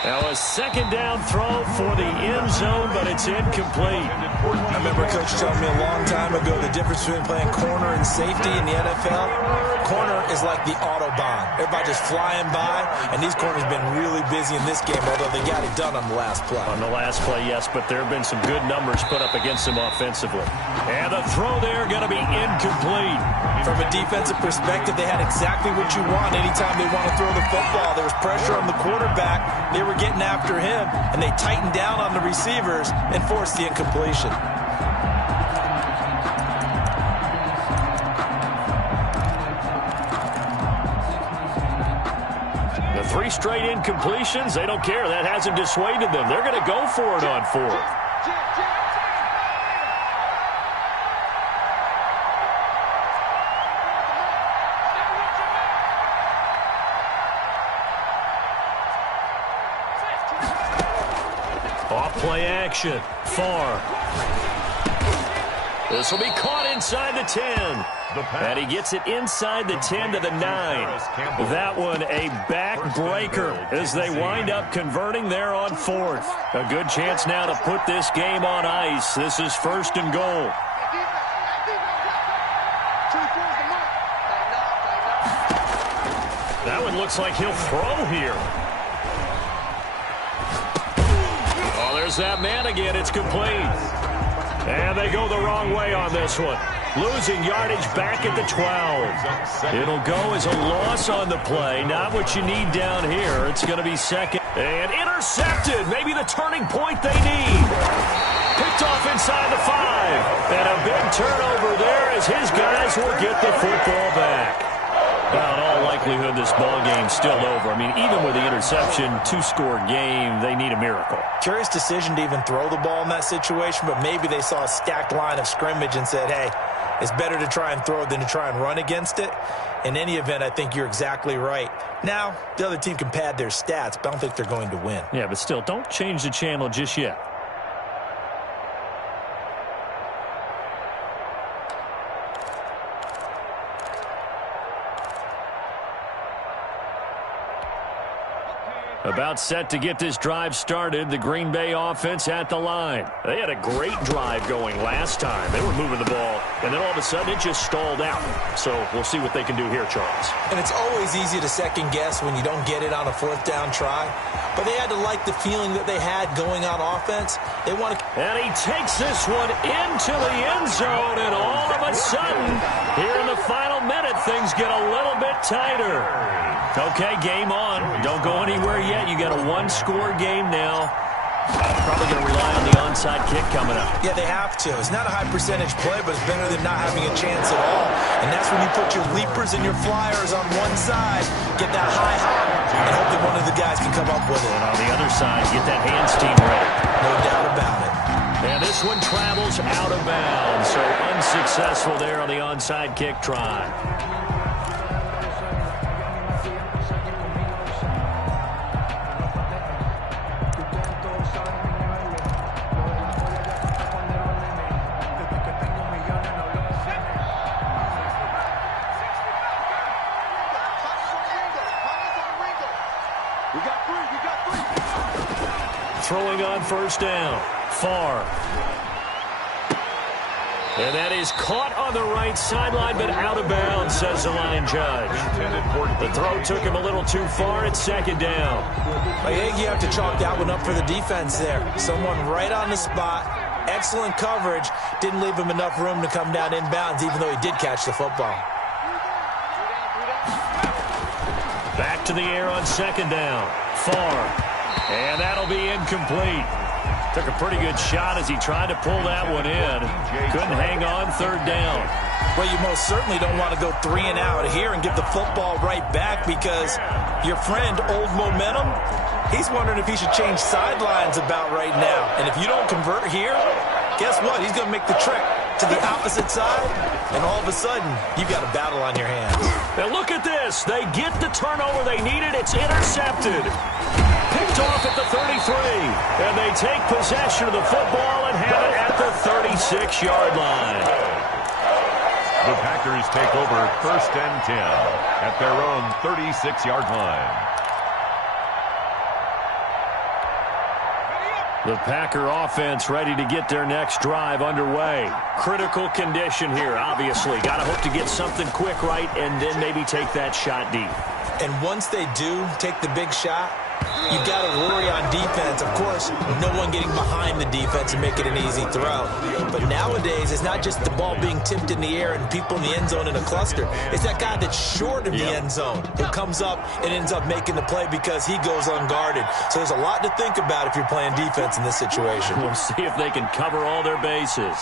Now a second down throw for the end zone, but it's incomplete. I remember Coach telling me a long time ago the difference between playing corner and safety in the NFL. Corner is like the Autobahn. Everybody just flying by, and these corners have been really busy in this game, although they got it done on the last play. On the last play, yes, but there have been some good numbers put up against them offensively. And the throw there going to be incomplete. From a defensive perspective, they had exactly what you want anytime they want to throw the football. There was pressure on the quarterback. They were getting after him, and they tightened down on the receivers and forced the incompletion. The 3 straight incompletions, they don't care. That hasn't dissuaded them. They're going to go for it on 4th. Off-play action. Farr. This will be caught inside the 10. And he gets it inside the 10 to the 9. That one a backbreaker as they wind up converting there on 4th. A good chance now to put this game on ice. This is 1st and goal. That one looks like he'll throw here. Oh, there's that man again. It's complete. And they go the wrong way on this one. Losing yardage back at the 12. It'll go as a loss on the play. Not what you need down here. It's going to be second. And intercepted. Maybe the turning point they need. Picked off inside the 5. And a big turnover there as his guys will get the football back. Now, in all likelihood, this ball game's still over. I mean, even with the interception, 2-score game, they need a miracle. Curious decision to even throw the ball in that situation, but maybe they saw a stacked line of scrimmage and said, hey, it's better to try and throw than to try and run against it. In any event, I think you're exactly right. Now, the other team can pad their stats, but I don't think they're going to win. Yeah, but still, don't change the channel just yet. About set to get this drive started. The Green Bay offense at the line. They had a great drive going last time. They were moving the ball, and then all of a sudden it just stalled out. So we'll see what they can do here, Charles. And it's always easy to second guess when you don't get it on a 4th down try. But they had to like the feeling that they had going on offense. They want to... And he takes this one into the end zone, and all of a sudden, here in the final minute, things get a little bit tighter. Okay, game on. Don't go anywhere yet. You got a 1-score game now. Probably going to rely on the onside kick coming up. Yeah, they have to. It's not a high-percentage play, but it's better than not having a chance at all. And that's when you put your leapers and your flyers on one side, get that high hop, and hope that one of the guys can come up with it. And on the other side, get that hands team ready. No doubt about it. And this one travels out of bounds, so unsuccessful there on the onside kick try. Throwing on 1st down. Farr. And that is caught on the right sideline, but out of bounds, says the line judge. The throw took him a little too far. It's second down. I think you have to chalk that one up for the defense there. Someone right on the spot. Excellent coverage. Didn't leave him enough room to come down inbounds, even though he did catch the football. Back to the air on second down. Far. And that'll be incomplete. Took a pretty good shot as he tried to pull that one in. Couldn't hang on third down. Well, you most certainly don't want to go 3 and out here and give the football right back because your friend, Old Momentum, he's wondering if he should change sidelines about right now. And if you don't convert here, guess what? He's going to make the trek to the opposite side, and all of a sudden, you've got a battle on your hands. Now look at this. They get the turnover they needed. It's intercepted. Picked off at the 33. And they take possession of the football and have it at the 36-yard line. The Packers take over first and 10 at their own 36-yard line. The Packer offense ready to get their next drive underway. Critical condition here, obviously. Got to hope to get something quick right and then maybe take that shot deep. And once they do take the big shot, you've got to worry on defense. Of course, no one getting behind the defense and make it an easy throw. But nowadays, it's not just the ball being tipped in the air and people in the end zone in a cluster. It's that guy that's short of the end zone who comes up and ends up making the play because he goes unguarded. So there's a lot to think about if you're playing defense in this situation. We'll see if they can cover all their bases.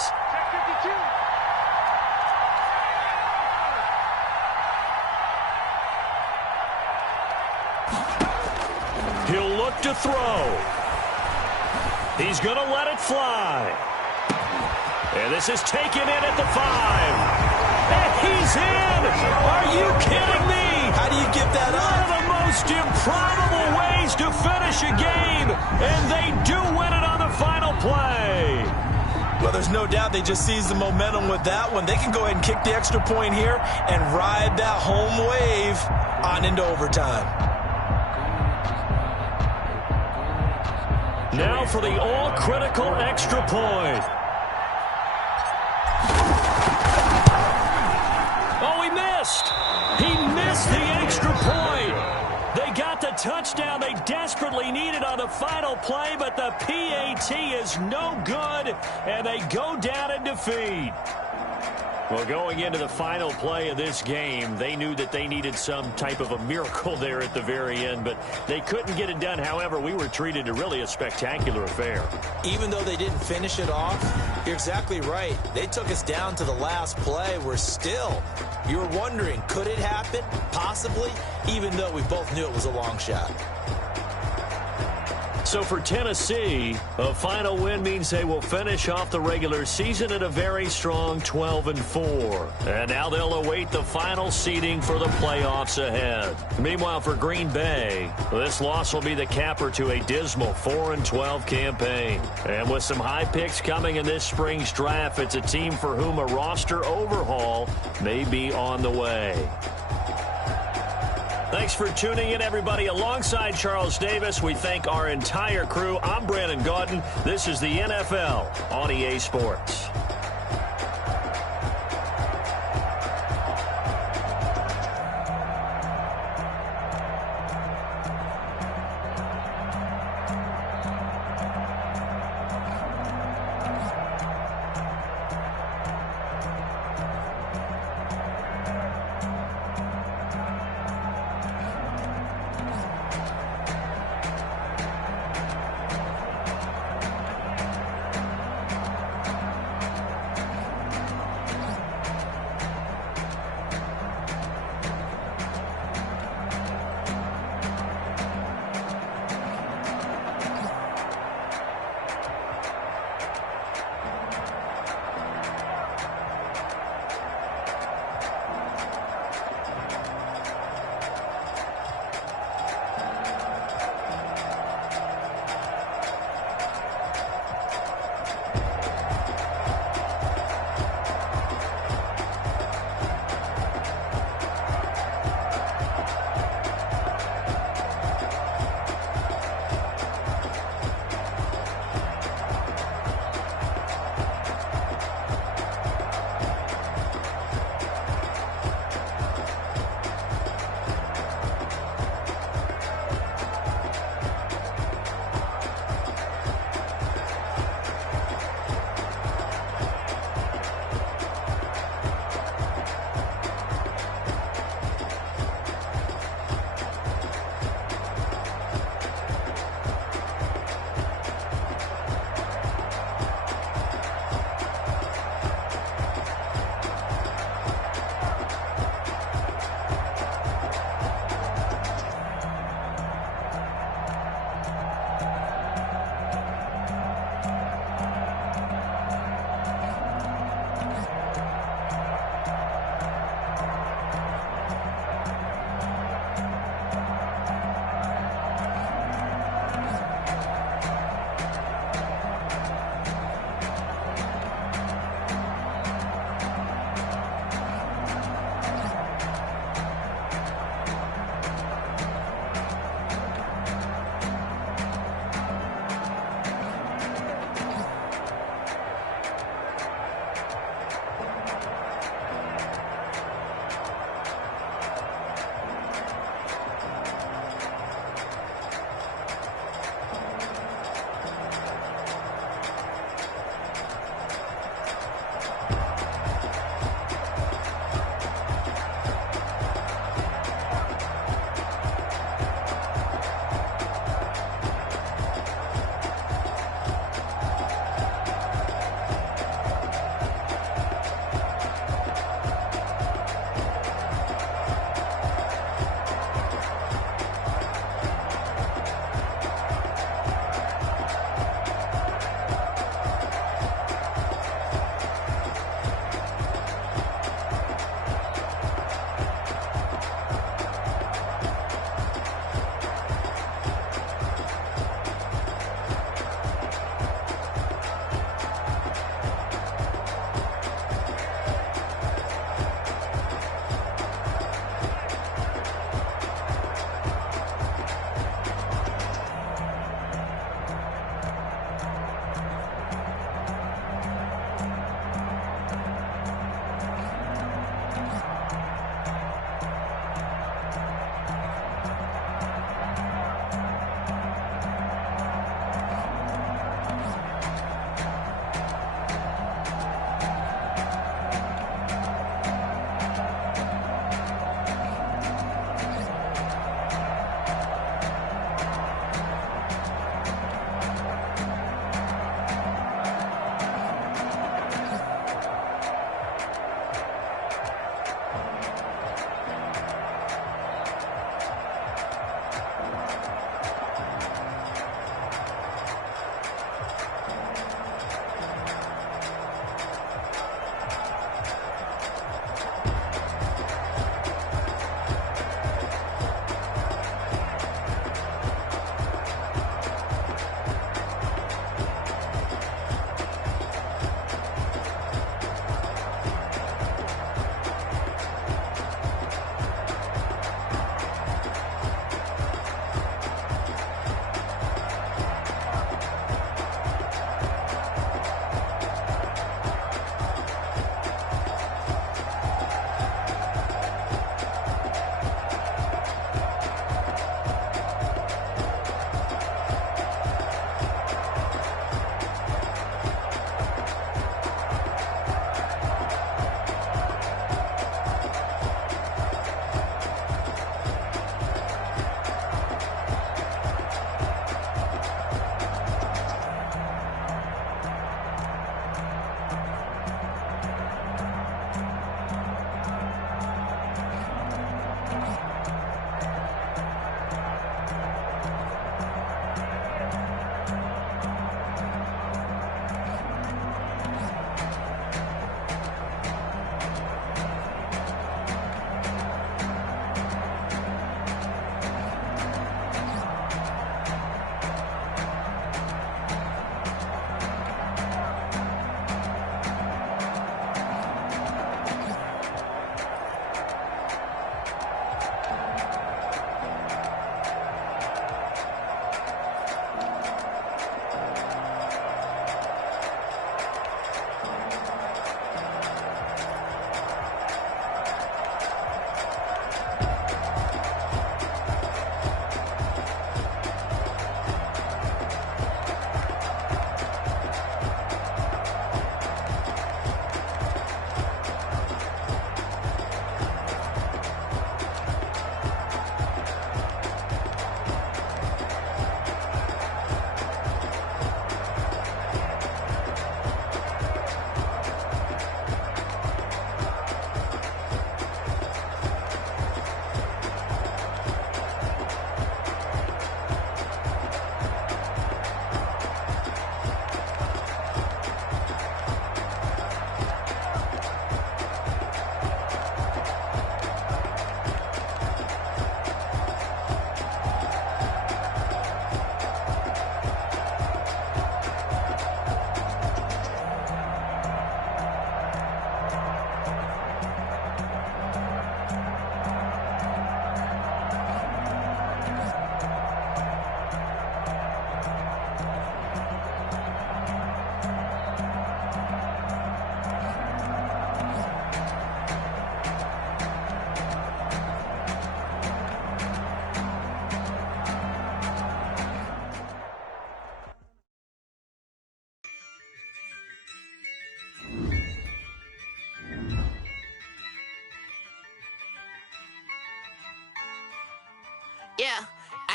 He'll look to throw. He's going to let it fly. And this is taken in at the 5. And he's in! Are you kidding me? How do you give that up? One of the most improbable ways to finish a game. And they do win it on the final play. Well, there's no doubt they just seized the momentum with that one. They can go ahead and kick the extra point here and ride that home wave on into overtime. Now for the all-critical extra point. Oh, he missed. He missed the extra point. They got the touchdown they desperately needed on the final play, but the PAT is no good, and they go down in defeat. Well, going into the final play of this game, they knew that they needed some type of a miracle there at the very end, but they couldn't get it done. However, we were treated to really a spectacular affair. Even though they didn't finish it off, you're exactly right. They took us down to the last play. We're still, you were wondering, could it happen? Possibly, even though we both knew it was a long shot. So for Tennessee, a final win means they will finish off the regular season at a very strong 12-4. And now they'll await the final seeding for the playoffs ahead. Meanwhile, for Green Bay, this loss will be the capper to a dismal 4-12 campaign. And with some high picks coming in this spring's draft, it's a team for whom a roster overhaul may be on the way. Thanks for tuning in, everybody. Alongside Charles Davis, we thank our entire crew. I'm Brandon Gaudin. This is the NFL on EA Sports.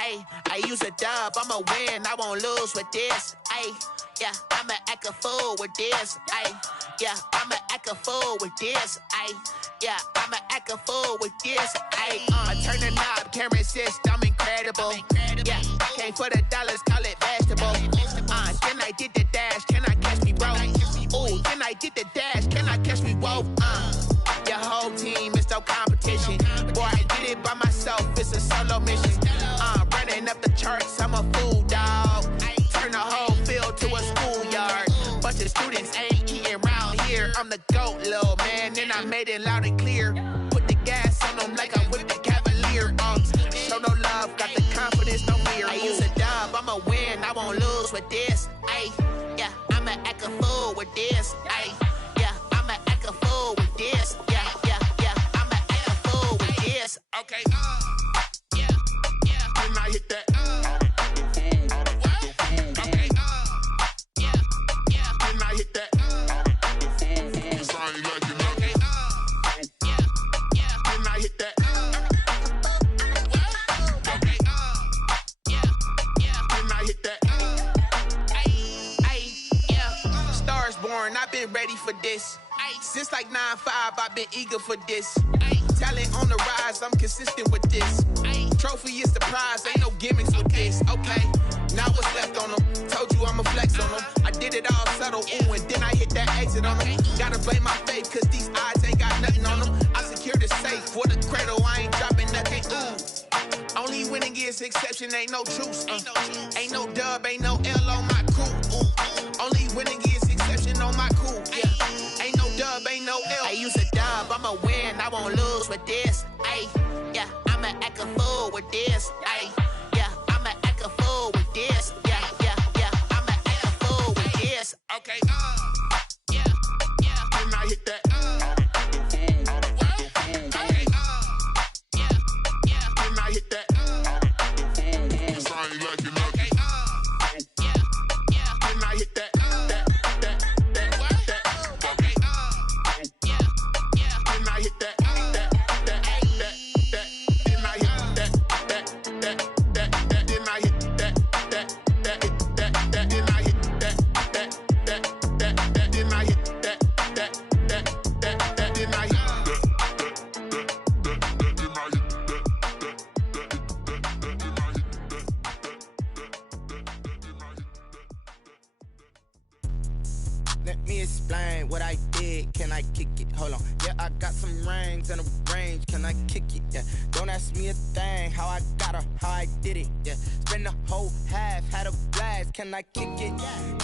Ayy, I use a dub, I'ma win, I won't lose with this. Ayy, yeah, I'ma act a fool with this. Ayy, yeah, I'ma act a fool with this. Ayy, yeah, I'ma act a fool with this. Ayy, I turn the knob, camera assist, I'm incredible. Yeah, came for the dollars, call it vegetable. Then I did the dash, can I catch me, bro? Ooh, then I did the dash, can I catch me, whoa? Your whole team is no competition. Boy, I did it by myself, it's a solo mission. Running up the charts, I'm a fool, dog. Turn the whole field to a schoolyard. Bunch of students ain't eating round here. I'm the GOAT, little man, and I made it loud and clear. Put the gas on them like I'm with the Cavalier. Show no love, got the confidence, no fear. I use a dub, I'ma win, I won't lose with this. Ayy, yeah, I'ma act a fool with this. Ayy, yeah, I'ma act a fool with this. Yeah, yeah, yeah, I'ma act a fool with this. Okay, yeah, yeah, when I hit that. Okay, yeah, yeah, when I hit that. Cause I ain't like it. Okay, yeah, yeah, when I hit that. Okay, yeah, yeah, when I hit that. Stars born, I've been ready for this. Since like 9-5, I've been eager for this. Talent on the rise, I'm consistent with this. Trophy is the prize, ain't no gimmicks with this. Okay, now what's left on them? Told you I'ma flex on them. I did it all subtle, ooh, and then I hit that exit on them. Gotta blame my faith, cause these odds ain't got nothing on them. I secure the safe for the cradle, I ain't dropping nothing, ooh. Only winning is exception, ain't no truce. Ain't no dub, ain't no L on my crew. Ooh. Only winning is exception on my crew. Yeah. Ain't no dub, ain't no L. I use a dub, I'ma win, I won't lose with this. Ayy, yeah, I'ma act a fool with this. Ayy, yeah, I'ma act a fool with this. Yeah, yeah, yeah, I'ma act a fool with this. Okay, yeah, yeah, when I hit that. Okay, yeah, yeah, when I hit that. Cause I ain't like it. Okay, yeah, yeah, when I hit that. Let me explain what I did. Can I kick it? Hold on. Yeah, I got some rings and a range. Can I kick it? Yeah. Don't ask me a thing. How I got her, how I did it. Yeah. Spend the whole half, had a blast. Can I kick it?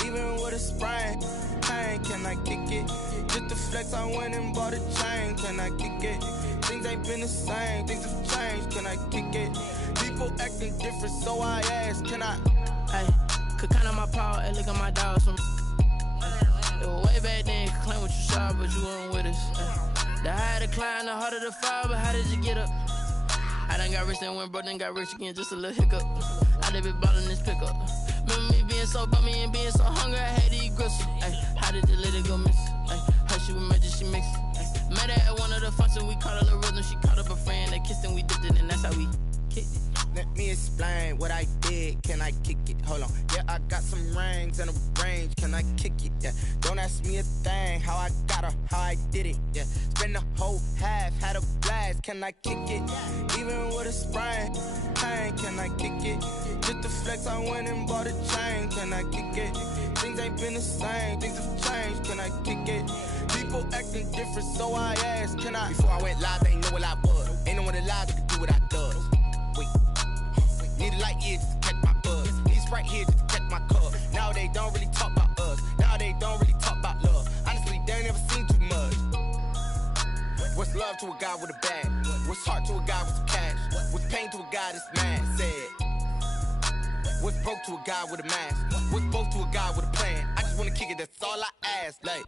Even with a sprain. Pain, can I kick it? Just to flex, I went and bought a chain. Can I kick it? Things ain't been the same. Things have changed. Can I kick it? People acting different, so I ask. Can I? Hey, could count on my power and look at my dogs from. It was way back then, could claim what you saw, but you weren't with us. The higher the climb, the harder the fall, but how did you get up? I done got rich and went broke, then got rich again, just a little hiccup. I done been ballin' this pickup. Remember me being so bummy and being so hungry, I had to eat gristle. Ay, how did you let it go miss? Ay, her she was magic, she mixed. Met her at one of the functions, we caught a little rhythm, she caught up a friend, they kissed and we dipped it, and that's how we kicked it. Let me explain what I did. Can I kick it? Hold on. Yeah, I got some rings and a range. Can I kick it? Yeah. Don't ask me a thing. How I got her, how I did it. Yeah. Spend the whole half, had a blast. Can I kick it? Even with a sprain. Pain, can I kick it? Just to flex, I went and bought a chain. Can I kick it? Things ain't been the same. Things have changed. Can I kick it? People acting different, so I asked. Can I? Before I went live, they ain't know what I was. Ain't no one alive that could do what I does. Wait. Need a light here just to catch my buzz. Need Sprite here just to catch my cup. Now they don't really talk about us. Now they don't really talk about love. Honestly, they ain't never seen too much. What's love to a guy with a bag? What's heart to a guy with some cash? What's pain to a guy that's mad? Said. What's broke to a guy with a mask? What's broke to a guy with a plan? I just wanna kick it, that's all I ask. Like,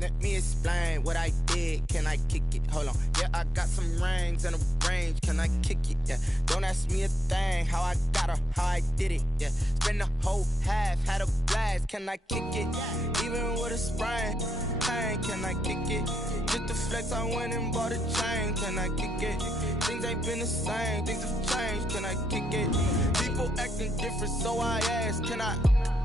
let me explain what I did. Can I kick it? Hold on. Yeah, I got some rings and a range. Can I kick it? Yeah. Don't ask me a thing. How I got her, how I did it. Yeah. Spend the whole half, had a blast. Can I kick it? Even with a sprain. Pain, can I kick it? Just to flex, I went and bought a chain. Can I kick it? Things ain't been the same, things have changed. Can I kick it? People acting different, so I ask, can I?